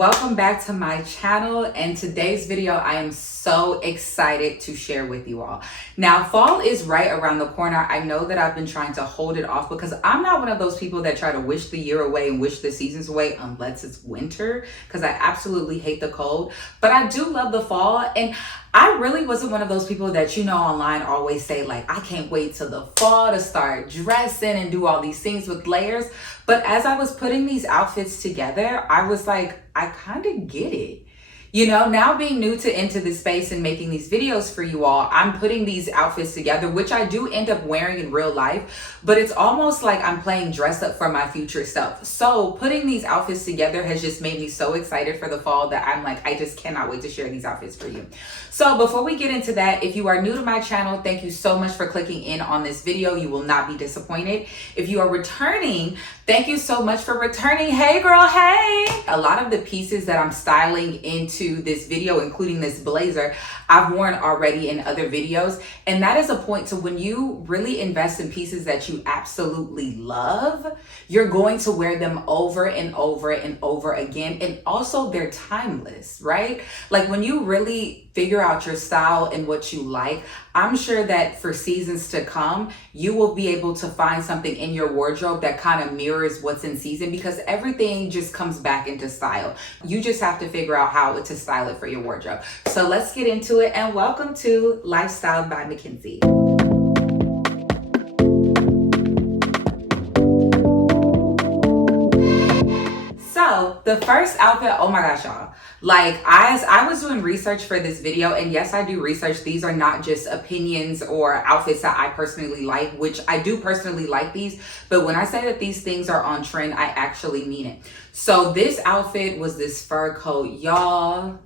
welcome back to my channel, and today's video I am so excited to share with you all. Now, fall is right around the corner. I know that I've been trying to hold it off because I'm not one of those people that try to wish the year away and wish the seasons away unless it's winter, because I absolutely hate the cold. But I do love the fall, and I really wasn't one of those people that, you know, online always say like, I can't wait till the fall to start dressing and do all these things with layers. But as I was putting these outfits together, I was like, I kind of get it. You know, now being new into this space and making these videos for you all, I'm putting these outfits together, which I do end up wearing in real life, but it's almost like I'm playing dress up for my future self. So putting these outfits together has just made me so excited for the fall that I'm like, I just cannot wait to share these outfits for you. So before we get into that, if you are new to my channel, thank you so much for clicking in on this video. You will not be disappointed. If you are returning, thank you so much for returning. Hey girl, hey! A lot of the pieces that I'm styling into this video, including this blazer, I've worn already in other videos. And that is a point to when you really invest in pieces that you absolutely love, you're going to wear them over and over and over again. And also they're timeless, right? Like when you really figure out your style and what you like, I'm sure that for seasons to come, you will be able to find something in your wardrobe that kind of mirrors what's in season, because everything just comes back into style. You just have to figure out how to style it for your wardrobe. So let's get into it, and welcome to Lifestyle by Mackenzie. So the first outfit, oh my gosh, y'all. Like as I was doing research for this video, and yes, I do research. These are not just opinions or outfits that I personally like, which I do personally like these. But when I say that these things are on trend, I actually mean it. So this outfit was this fur coat, y'all.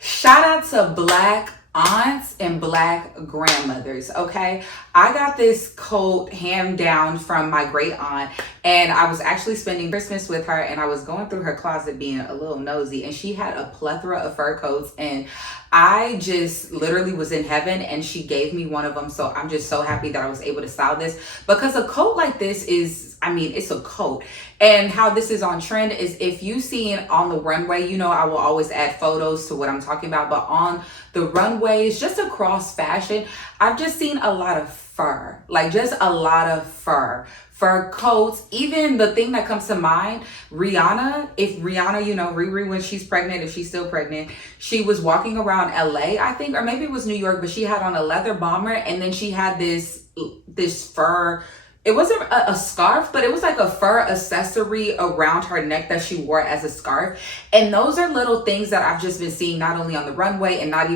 Shout out to Black aunts and Black grandmothers, okay? I got this coat hand down from my great aunt, and I was actually spending Christmas with her, and I was going through her closet being a little nosy, and she had a plethora of fur coats, and I just literally was in heaven, and she gave me one of them. So I'm just so happy that I was able to style this, because a coat like this is, I mean, it's a coat. And how this is on trend is, if you see it on the runway, you know, I will always add photos to what I'm talking about, but on the runways, just across fashion, I've just seen a lot of fur, like just a lot of fur coats. Even the thing that comes to mind, Rihanna, if Rihanna, you know, Riri, when she's pregnant, if she's still pregnant, she was walking around LA, I think, or maybe it was New York, but she had on a leather bomber, and then she had this fur. It wasn't a scarf, but it was like a fur accessory around her neck that she wore as a scarf. And those are little things that I've just been seeing not only on the runway and not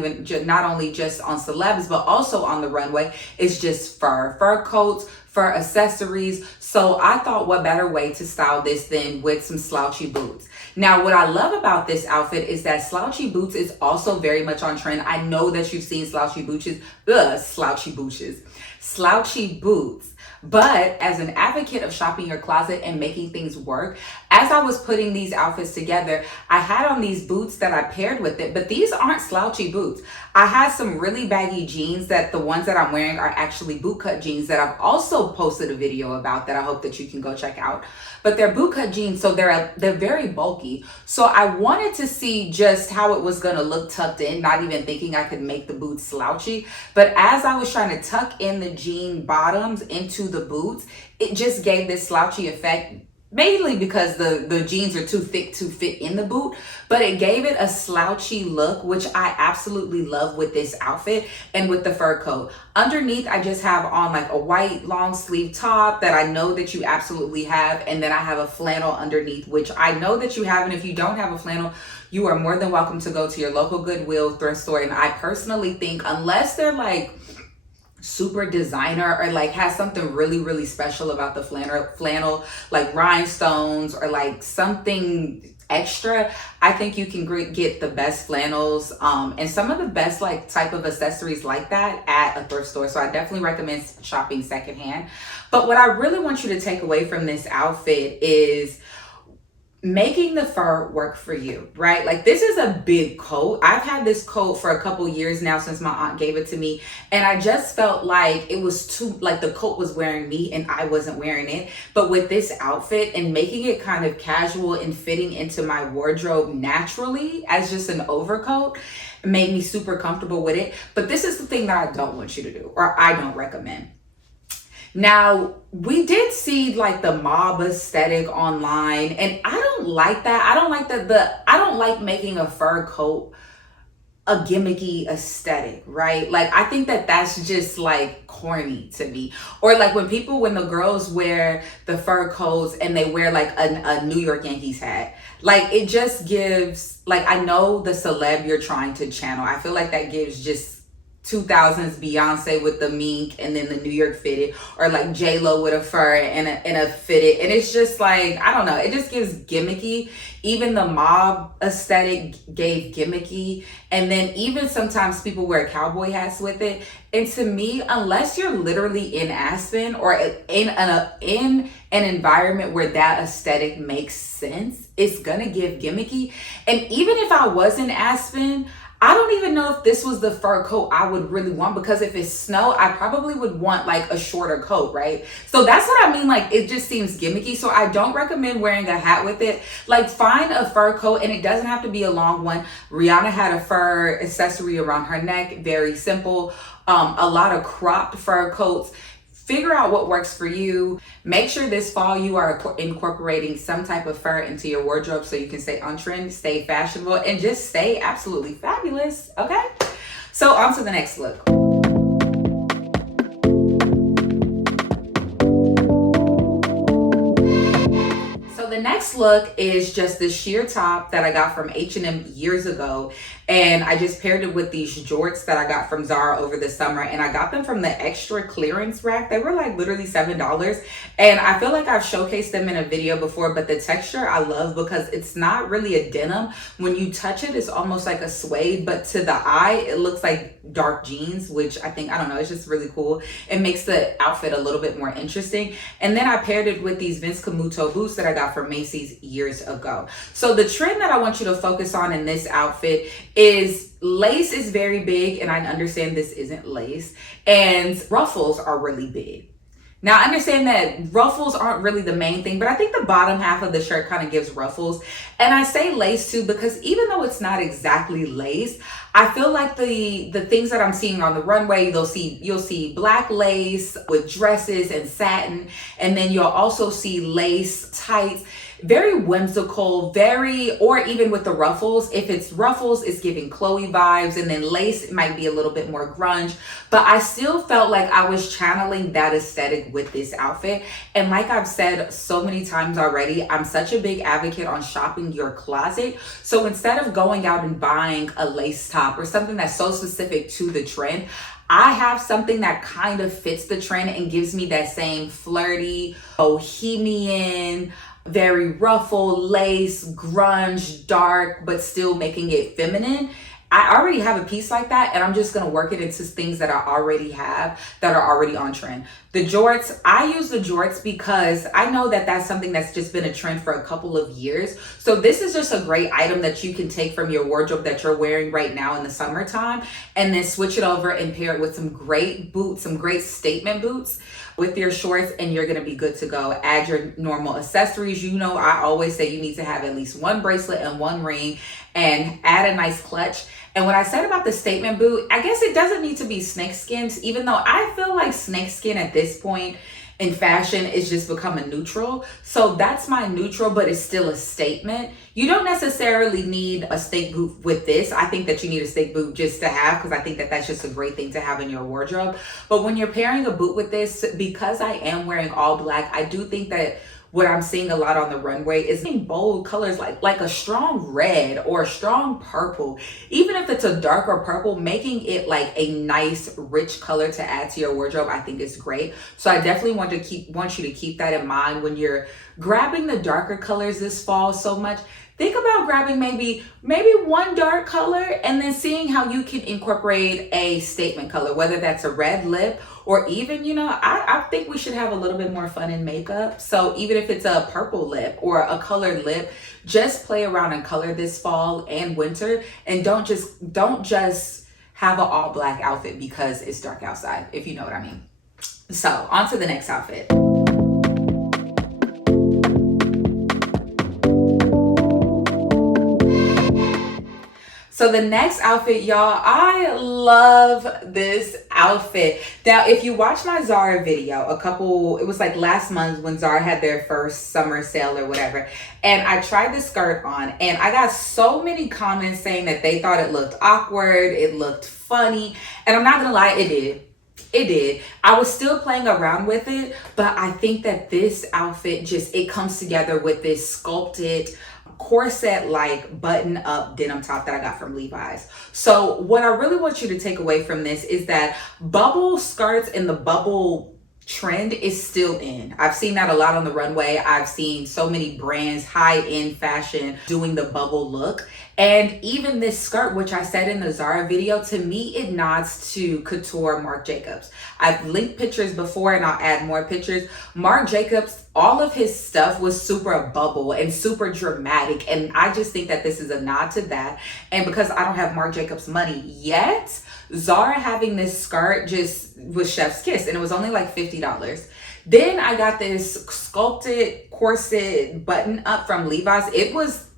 only just on celebs, but also on the runway. It's just fur coats, fur accessories. So I thought, what better way to style this than with some slouchy boots. Now, what I love about this outfit is that slouchy boots is also very much on trend. I know that you've seen slouchy boots. But as an advocate of shopping your closet and making things work, as I was putting these outfits together, I had on these boots that I paired with it, but these aren't slouchy boots. I had some really baggy jeans that the ones that I'm wearing are actually bootcut jeans that I've also posted a video about that I hope that you can go check out. But they're bootcut jeans, so they're very bulky. So I wanted to see just how it was gonna look tucked in, not even thinking I could make the boots slouchy. But as I was trying to tuck in the jean bottoms into the boots, it just gave this slouchy effect, mainly because the jeans are too thick to fit in the boot, but it gave it a slouchy look, which I absolutely love with this outfit and with the fur coat. Underneath, I just have on like a white long sleeve top that I know that you absolutely have, and then I have a flannel underneath, which I know that you have, and if you don't have a flannel, you are more than welcome to go to your local Goodwill thrift store. And I personally think, unless they're like super designer or like has something really special about the flannel, like rhinestones or like something extra, I think you can get the best flannels and some of the best like type of accessories like that at a thrift store. So I definitely recommend shopping secondhand. But what I really want you to take away from this outfit is making the fur work for you, right? Like, this is a big coat. I've had this coat for a couple years now since my aunt gave it to me, and I just felt like it was too, like the coat was wearing me and I wasn't wearing it. But with this outfit and making it kind of casual and fitting into my wardrobe naturally as just an overcoat, made me super comfortable with it. But this is the thing that I don't want you to do, or I don't recommend. Now, we did see like the mob aesthetic online, and I don't like that. I don't like I don't like making a fur coat a gimmicky aesthetic, right? Like, I think that that's just like corny to me. Or like when the girls wear the fur coats and they wear like a New York Yankees hat, like it just gives, like, I know the celeb you're trying to channel. I feel like that gives just 2000s Beyonce with the mink and then the New York fitted, or like J-Lo with a fur and a fitted, and it's just like, I don't know, it just gives gimmicky. Even the mob aesthetic gave gimmicky, and then even sometimes people wear cowboy hats with it. And to me, unless you're literally in Aspen or in an environment where that aesthetic makes sense, it's gonna give gimmicky. And even if I was in Aspen, I don't even know if this was the fur coat I would really want, because if it's snow, I probably would want like a shorter coat, right? So that's what I mean, like it just seems gimmicky. So I don't recommend wearing a hat with it. Like, find a fur coat, and it doesn't have to be a long one. Rihanna had a fur accessory around her neck, very simple. A lot of cropped fur coats. Figure out what works for you. Make sure this fall you are incorporating some type of fur into your wardrobe so you can stay on trend, stay fashionable, and just stay absolutely fabulous, okay? So on to the next look. The next look is just this sheer top that I got from H&M years ago, and I just paired it with these jorts that I got from Zara over the summer, and I got them from the extra clearance rack. They were like literally $7, and I feel like I've showcased them in a video before, but the texture I love because it's not really a denim. When you touch it, it's almost like a suede, but to the eye it looks like dark jeans, which I think, I don't know, it's just really cool. It makes the outfit a little bit more interesting. And then I paired it with these Vince Camuto boots that I got from Macy's years ago. So the trend that I want you to focus on in this outfit is lace is very big, and I understand this isn't lace, and ruffles are really big. Now, I understand that ruffles aren't really the main thing, but I think the bottom half of the shirt kind of gives ruffles. And I say lace too because even though it's not exactly lace, I feel like the things that I'm seeing on the runway, you'll see black lace with dresses and satin, and then you'll also see lace tights. Very whimsical, or even with the ruffles, if it's ruffles, it's giving Chloe vibes, and then lace, it might be a little bit more grunge, but I still felt like I was channeling that aesthetic with this outfit. And like I've said so many times already, I'm such a big advocate on shopping your closet. So instead of going out and buying a lace top or something that's so specific to the trend, I have something that kind of fits the trend and gives me that same flirty, bohemian, very ruffle, lace, grunge, dark, but still making it feminine. I already have a piece like that, and I'm just gonna work it into things that I already have that are already on trend. The jorts, I use the jorts because I know that that's something that's just been a trend for a couple of years. So this is just a great item that you can take from your wardrobe that you're wearing right now in the summertime, and then switch it over and pair it with some great boots, some great statement boots with your shorts, and you're gonna be good to go. Add your normal accessories. You know, I always say you need to have at least one bracelet and one ring, and add a nice clutch. And what I said about the statement boot, I guess it doesn't need to be snakeskin, even though I feel like snakeskin at this point in fashion is just become a neutral. So that's my neutral, but it's still a statement. You don't necessarily need a snake boot with this. I think that you need a snake boot just to have, because I think that that's just a great thing to have in your wardrobe. But when you're pairing a boot with this, because I am wearing all black, I do think that what I'm seeing a lot on the runway is bold colors, like a strong red or a strong purple. Even if it's a darker purple, making it like a nice rich color to add to your wardrobe, I think is great. So I definitely want you to keep that in mind when you're grabbing the darker colors this fall so much. think about grabbing maybe one dark color and then seeing how you can incorporate a statement color, whether that's a red lip or even, you know, I think we should have a little bit more fun in makeup. So even if it's a purple lip or a colored lip, just play around and color this fall and winter, and don't just have an all black outfit because it's dark outside, if you know what I mean. So on to the next outfit. So the next outfit, y'all, I love this outfit. Now, if you watch my Zara video, it was like last month when Zara had their first summer sale or whatever, and I tried this skirt on, and I got so many comments saying that they thought it looked awkward, it looked funny, and I'm not gonna lie, it did. It did. I was still playing around with it, but I think that this outfit it comes together with this sculpted corset like button up denim top that I got from Levi's. So what I really want you to take away from this is that bubble skirts and the bubble trend is still in. I've seen that a lot on the runway. I've seen so many brands, high-end fashion, doing the bubble look. And even this skirt, which I said in the Zara video, to me, it nods to couture Marc Jacobs. I've linked pictures before and I'll add more pictures. Marc Jacobs, all of his stuff was super bubble and super dramatic. And I just think that this is a nod to that. And because I don't have Marc Jacobs money yet, Zara having this skirt just was chef's kiss, and it was only like $50. Then I got this sculpted corset button up from Levi's.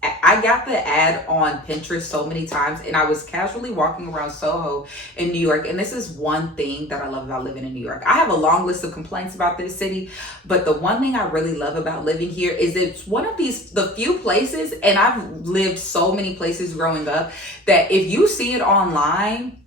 I got the ad on Pinterest so many times, and I was casually walking around Soho in New York, and this is one thing that I love about living in New York. I have a long list of complaints about this city, but the one thing I really love about living here is it's one of the few places, and I've lived so many places growing up, that if you see it online,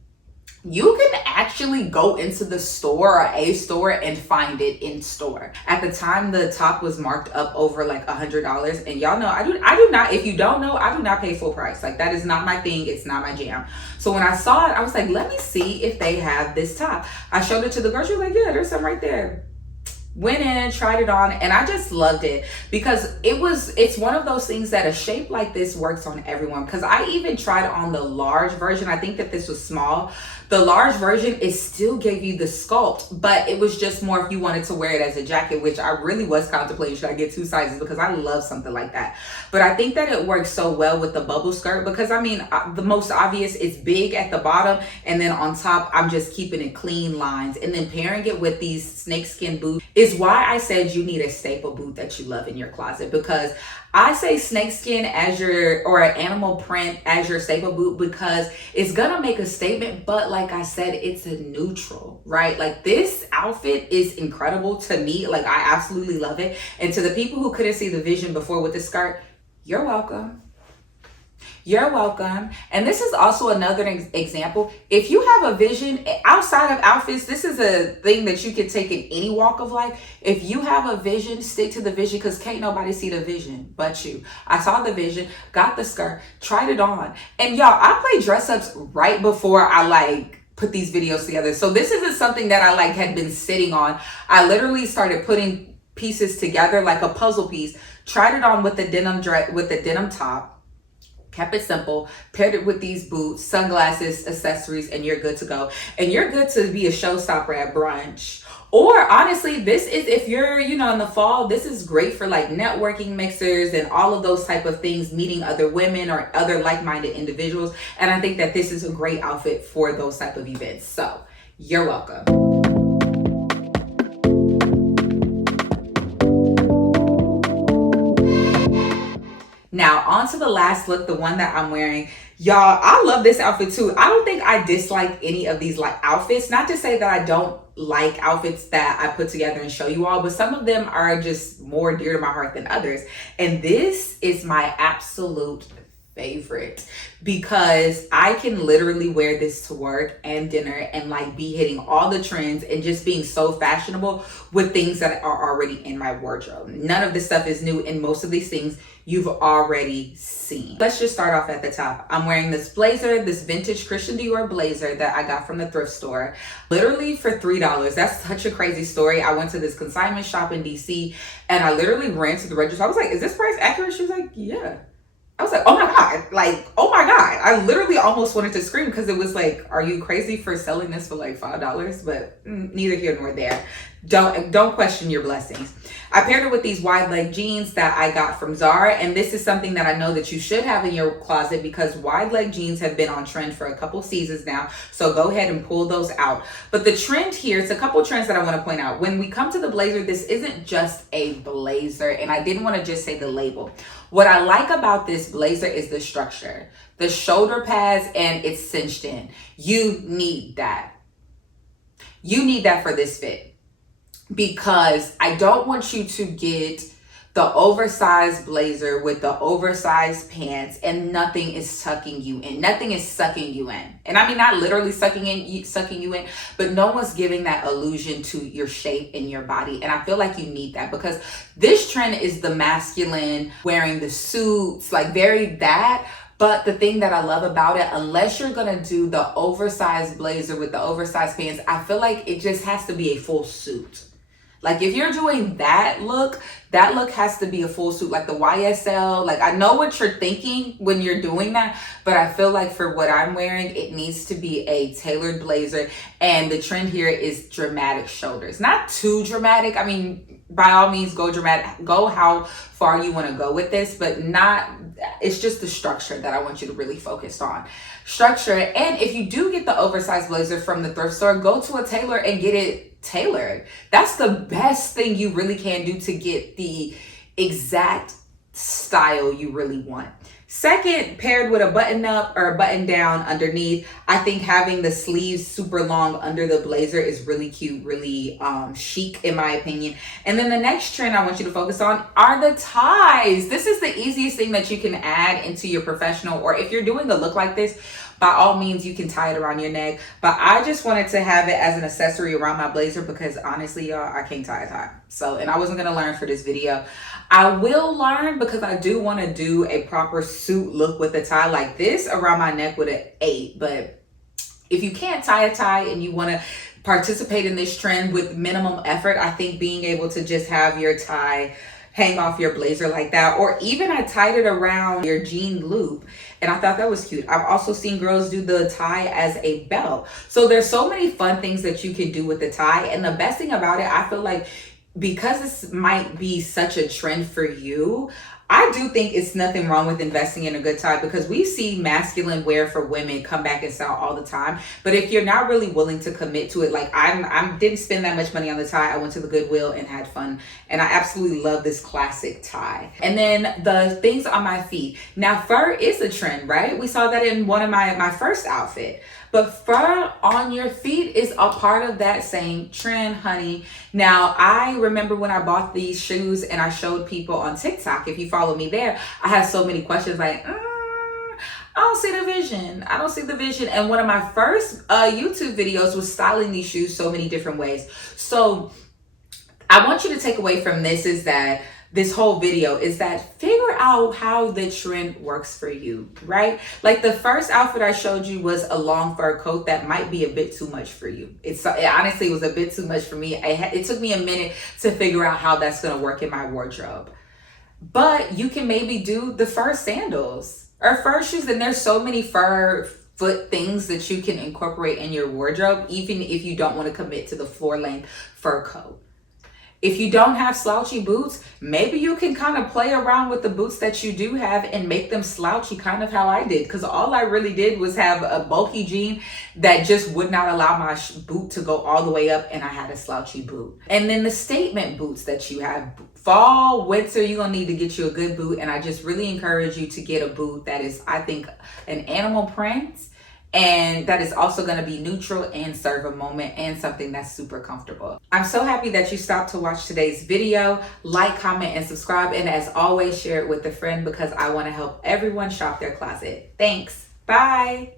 you can actually go into the store or a store and find it in store. At the time, the top was marked up over like $100, and y'all know I do not, if you don't know, I do not pay full price. Like, that is not my thing. It's not my jam. So when I saw it, I was like, let me see if they have this top. I showed it to the girl. She was like, yeah, there's some right there. Went in, tried it on, and I just loved it because it's one of those things that a shape like this works on everyone. Because I even tried on the large version. I think that this was small. The large version, it still gave you the sculpt, but it was just more if you wanted to wear it as a jacket, which I really was contemplating, should I get 2 sizes, because I love something like that. But I think that it works so well with the bubble skirt because, I mean, the most obvious, it's big at the bottom, and then on top, I'm just keeping it clean lines. And then pairing it with these snakeskin boots is why I said you need a staple boot that you love in your closet, because I say snakeskin or an animal print as your staple boot because it's gonna make a statement, but like I said, it's a neutral, right? Like, this outfit is incredible to me. Like, I absolutely love it. And to the people who couldn't see the vision before with this skirt, you're welcome. You're welcome. And this is also another example. If you have a vision outside of outfits, this is a thing that you can take in any walk of life. If you have a vision, stick to the vision, because can't nobody see the vision but you. I saw the vision, got the skirt, tried it on. And y'all, I play dress ups right before I put these videos together. So this isn't something that I had been sitting on. I literally started putting pieces together like a puzzle piece, tried it on with the denim top, kept it simple, paired it with these boots, sunglasses, accessories, and you're good to go. And you're good to be a showstopper at brunch. Or honestly, this is, if you're, in the fall, this is great for networking mixers and all of those type of things, meeting other women or other like-minded individuals. And I think that this is a great outfit for those type of events. So you're welcome. Now, on to the last look, the one that I'm wearing. Y'all, I love this outfit too. I don't think I dislike any of these outfits. Not to say that I don't like outfits that I put together and show you all, but some of them are just more dear to my heart than others. And this is my absolute favorite because I can literally wear this to work and dinner and be hitting all the trends and just being so fashionable with things that are already in my wardrobe. None of this stuff is new, and most of these things you've already seen. Let's just start off at the top. I'm wearing this blazer, this vintage Christian Dior blazer that I got from the thrift store, literally for $3. That's such a crazy story. I went to this consignment shop in DC and I literally ran to the register. I was like, is this price accurate? She was like, yeah. I was like, oh my God, like, oh my God. I literally almost wanted to scream because it was like, are you crazy for selling this for like $5? But neither here nor there. Don't question your blessings. I paired it with these wide leg jeans that I got from Zara. And this is something that I know that you should have in your closet because wide leg jeans have been on trend for a couple seasons now. So go ahead and pull those out. But the trend here, it's a couple trends that I want to point out. When we come to the blazer, this isn't just a blazer. And I didn't want to just say the label. What I like about this blazer is the structure, the shoulder pads, and it's cinched in. You need that. You need that for this fit because I don't want you to get the oversized blazer with the oversized pants and nothing is sucking you in. Nothing is sucking you in. And I mean, not literally sucking you in, but no one's giving that illusion to your shape and your body. And I feel like you need that because this trend is the masculine wearing the suits, like very that. But the thing that I love about it, unless you're going to do the oversized blazer with the oversized pants, I feel like it just has to be a full suit. Like if you're doing that look has to be a full suit, like the YSL. Like I know what you're thinking when you're doing that, but I feel like for what I'm wearing, it needs to be a tailored blazer. And the trend here is dramatic shoulders. Not too dramatic. I mean, by all means, go dramatic. Go how far you want to go with this, but not, it's just the structure that I want you to really focus on. Structure. And if you do get the oversized blazer from the thrift store, go to a tailor and get it tailored. That's the best thing you really can do to get the exact style you really want. Second, paired with a button up or a button down underneath, I think having the sleeves super long under the blazer is really cute, really chic in my opinion. And then the next trend I want you to focus on are the ties. This is the easiest thing that you can add into your professional, or if you're doing a look like this, by all means, you can tie it around your neck. But I just wanted to have it as an accessory around my blazer because honestly, y'all, I can't tie a tie. So, and I wasn't going to learn for this video. I will learn because I do want to do a proper suit look with a tie like this around my neck with an 8. But if you can't tie a tie and you want to participate in this trend with minimum effort, I think being able to just have your tie hang off your blazer like that, or even I tied it around your jean loop and I thought that was cute. I've also seen girls do the tie as a belt. So there's so many fun things that you can do with the tie. And the best thing about it, I feel like because this might be such a trend for you, I do think it's nothing wrong with investing in a good tie because we see masculine wear for women come back in style all the time. But if you're not really willing to commit to it, like I didn't spend that much money on the tie. I went to the Goodwill and had fun. And I absolutely love this classic tie. And then the things on my feet. Now, fur is a trend, right? We saw that in one of my first outfit. But fur on your feet is a part of that same trend, honey. Now, I remember when I bought these shoes and I showed people on TikTok, if you follow me there, I had so many questions like, I don't see the vision. I don't see the vision. And one of my first YouTube videos was styling these shoes so many different ways. So I want you to take away from this is that this whole video is that figure out how the trend works for you, right? Like the first outfit I showed you was a long fur coat that might be a bit too much for you. It honestly was a bit too much for me. It took me a minute to figure out how that's gonna work in my wardrobe. But you can maybe do the fur sandals or fur shoes, and there's so many fur foot things that you can incorporate in your wardrobe, even if you don't want to commit to the floor length fur coat. If you don't have slouchy boots, maybe you can kind of play around with the boots that you do have and make them slouchy, kind of how I did. Because all I really did was have a bulky jean that just would not allow my boot to go all the way up, and I had a slouchy boot. And then the statement boots that you have, fall, winter, you're going to need to get you a good boot. And I just really encourage you to get a boot that is, I think, an animal print, and that is also going to be neutral and serve a moment and something that's super comfortable. I'm so happy that you stopped to watch today's video. Like, comment, and subscribe. And as always, share it with a friend because I want to help everyone shop their closet. Thanks. Bye.